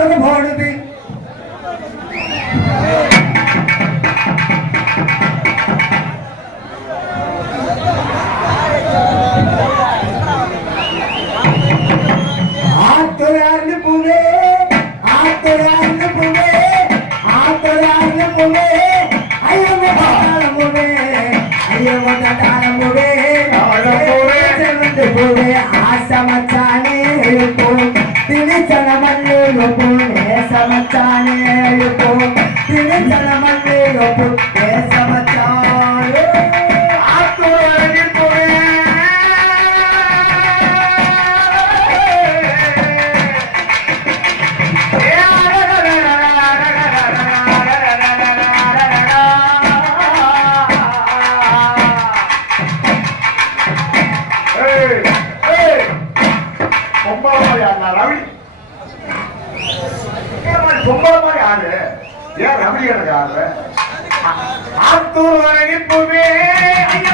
భారత Bharati ఆత్మయాన్ని Phule ఆత్మయాన్ని Phule ఆత్మయాన్ని Phule Venga la maldita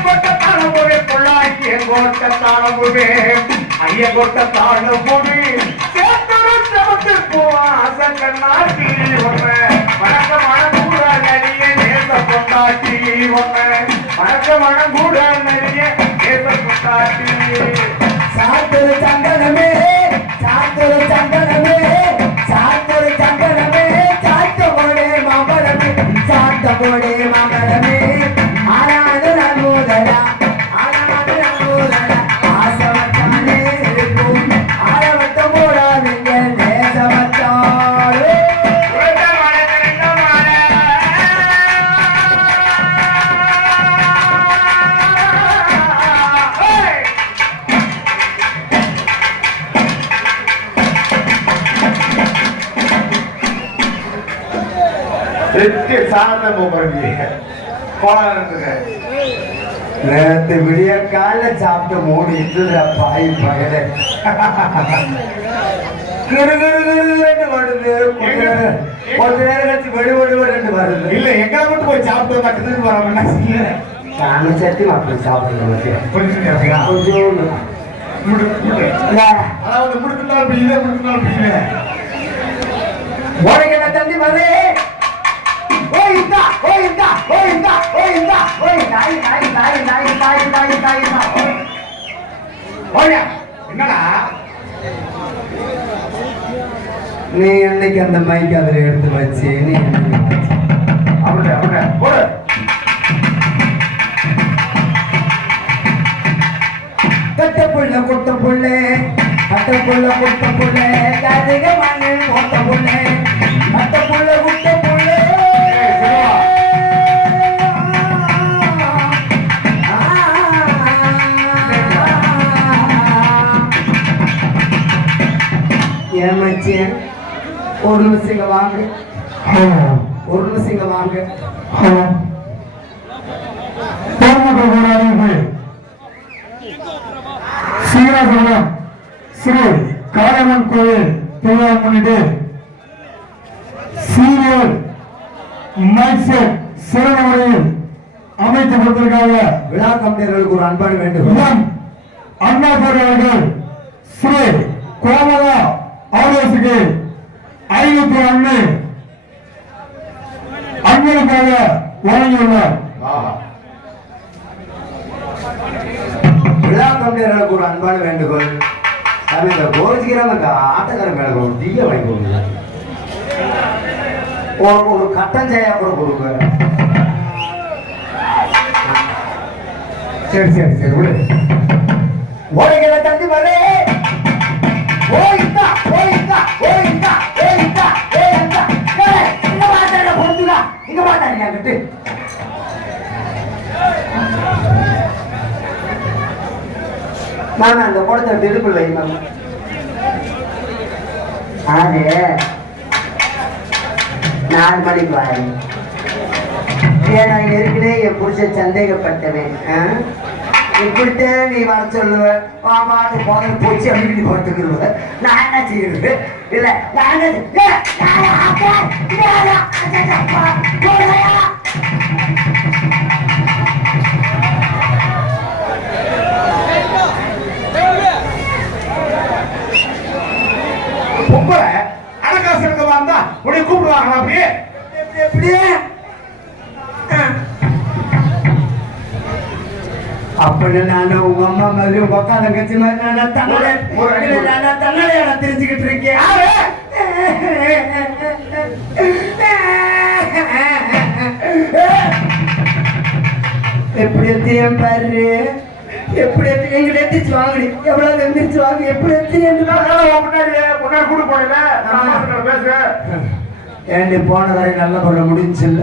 கொட்டத்தாழம்புவே பொள்ளாக்கிய கோட்டத்தாழம்புவே ஐய கொட்டத்தாழம்புவே சேத்தரு சமத்து போவாச கண்ணாட்டி ஒன்று வணக்கமான கூடாது அடிய நேச பொண்டாட்டி ஒன்று வணக்கமான கூடாது அடிய ரெட்டு சாதத்தை கூப்பிடுறீங்க போலாம் இருக்குங்க நேற்று விடிய கால சாப்பிட்டு மூடி இருந்தது பாய் பகல கிருகிருகிருன்னு வருது. கொஞ்ச நேரம் கழிச்சு வெடி வெடி வெடிட்டு வருது. இல்ல எங்க மட்டும் போய் சாப்பிட்டு பக்கத்துக்கு வரோம்னா சாமி சத்தி மாப்பிள்ள சாப்பிடணும் கொஞ்சம் அதாவது முடிக்கிட்டாலும் இல்லை முடிக்கிட்டாலும் என்னடா? நீ என்னைக்கு அந்த மைக் அதில் எடுத்து வச்சு நீ என்னைக்கு வச்சு? போடு. கட்ட புள்ள கொட்ட புள்ள கட்ட புள்ள கொட்ட புள்ள கதிக மண்ணில் கொட்ட புள்ள. ஒரு நிமிஷம் இங்க வாங்க. ஒரு நிமிஷம் இங்க வாங்க. சீராசனம் ஸ்ரீ காரமன் கோயில் திருவிழா முன்னிட்டு சீரியல் மைசெட் சிறந்த முறையில் அமைத்து கொடுத்திருக்காங்க. விழா கம்பெனிகளுக்கு ஒரு அன்பான வேண்டும். அண்ணாசாரி அவர்கள் ஸ்ரீ கோமலா ஆலோசுக்கு ஐநூத்தி ஒண்ணு. அண்ணனுக்காக வழங்கியுள்ளார் விழா கம்பெனிகளுக்கு ஒரு அன்பான வேண்டுகோள். அது இந்த கோரிக்கிறவங்க ஆட்டக்காரன் மேல ஒரு தீய வாங்கி ஒரு ஒரு கட்டம் செய்யா கூட கொடுங்க. சரி சரி சரி ஓடுகிற தந்தி வரே மாமா அந்த குடத்தை திருப்பில் வை மாமா நாலு மணிக்கு வரேன் ஏன் நான் ஏற்கனவே என் புருஷ சந்தேகப்பட்டவன். ஆ? இப்படித்தான் நீ வர சொல்லுவ. மாமாட்டு போதை பூச்சி அப்படி போட்டுக்கிடுவ நான் என்ன செய்யறது? இல்லை நான் என்ன இருந்தா உடனே கூப்பிடுவாங்களா அப்படியே? எப்படியே அப்படி நான் உங்க அம்மா மாதிரி உங்க அக்கா தங்கச்சி மாதிரி நான் தங்களை நான் தங்களை நான் தெரிஞ்சுக்கிட்டு இருக்கேன்? எப்படி எத்தியம் பாரு? எப்படி எத்தி எங்கிட்ட எத்திச்சு வாங்கடி. எவ்வளவு எந்திரிச்சு வாங்க. எப்படி உன் முன்னாடி முன்னாடி போனேன் அம்மா பேசு. ஏண்டி போன வரை நல்ல சொல்ல முடிஞ்சுல்ல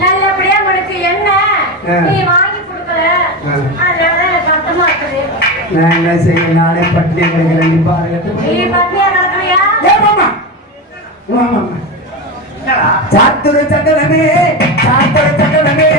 நல்லபடியா உனக்கு என்ன. நீ வாங்கி கொடுக்கல. ஆ. அதனால எனக்கு கஷ்டமா இருக்குது. நான் என்ன செய்ய நானே பட்டினி கிடைக்கிறேன். நீ பாருங்க நீ பத்தியா கிடக்குறியா சாத்துரு சக்கரமே சாத்துரு சக்கரமே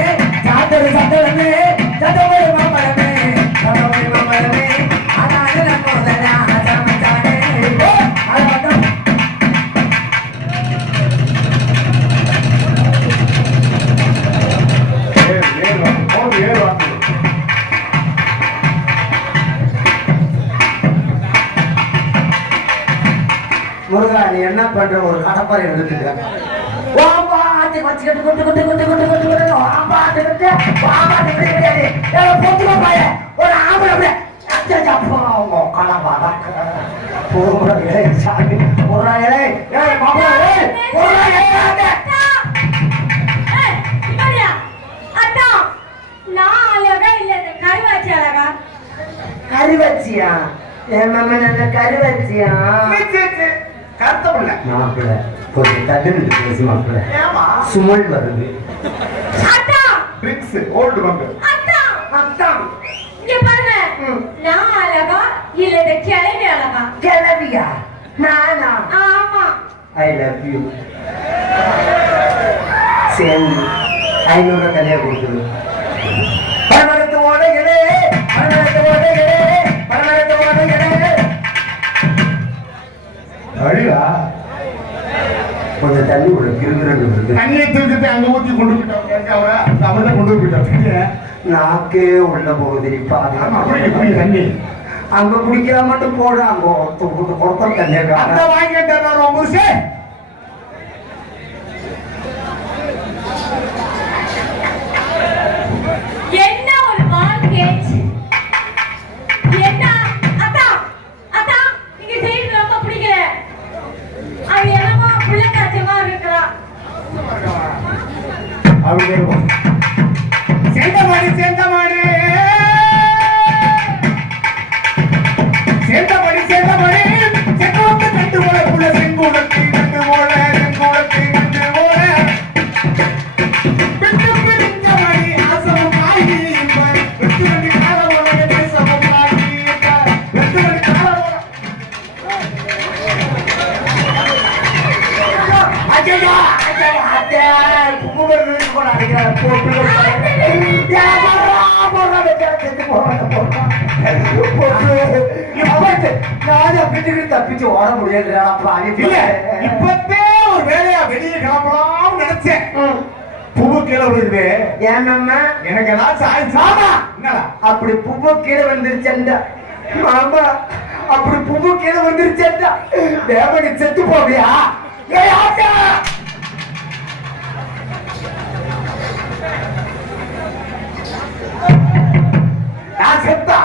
ஆட்டுக்கிட்டு கிடையாது ஏய் பொத்துக்க பாய ஒரு ஆம்பளை அப்படியே அச்சா அப்பா அவங்க கலவா போற ஏய் சாமி. போற ஏய் ஏய் மாமா ஏய் போற ஏய் அத்தா! ஏய், இவரியா? அத்தா, நான் அழகா இல்ல. இந்த கருவாச்சி அழகா? கறி வச்சியா என் மாமா நல்ல கறி வச்சியா கருத்த பிள்ளை மாப்பிள்ள கொஞ்சம் தட்டு பேசி மாப்பிள்ள ஏமா சுமல் வருது. அத்தா! ட்ரிக்ஸ் ஓல்டு பங்கு அத்தா! அத்தான் இங்க பாருங்க. நான் அழகா இல்ல இந்த கிழவி அழகா? கிளவியா? நானா? ஆமா. ஐ லவ் யூ சேர்ந்து ஐநூறு கல்யாண கொடுக்குது. கொஞ்சம் தள்ளி விட கிருகிரன்னு வருது தண்ணியை தூக்கிட்டு அங்க ஊத்தி கொண்டு போயிட்டாங்க அவரை அவர் தான் கொண்டு போயிட்டாங்க நாக்கே உள்ள போகுது இப்ப தண்ணி. அங்க குடிக்கிற மட்டும் போடுறாங்க அந்த வாங்கிட்டாரு ரொம்ப அவங்க சேர்ந்த மாதிரி சேர்ந்த தப்பிச்சு ஓட முடியல இப்பத்தே ஒரு வேலையா வெளியே கிளம்பலாம்னு நினைச்சேன். பூவு கீழே விழுது ஏன்னா எனக்கு ஏதாச்சும் ஆமா. என்னடா? அப்படி புவ்வு கீழே வந்துருச்சண்டா மாமா! அப்படி புவ்வு கீழே வந்துருச்சண்டா தேவனி செத்து போவியா? ஏய் ஆத்தா! நான் செத்தா?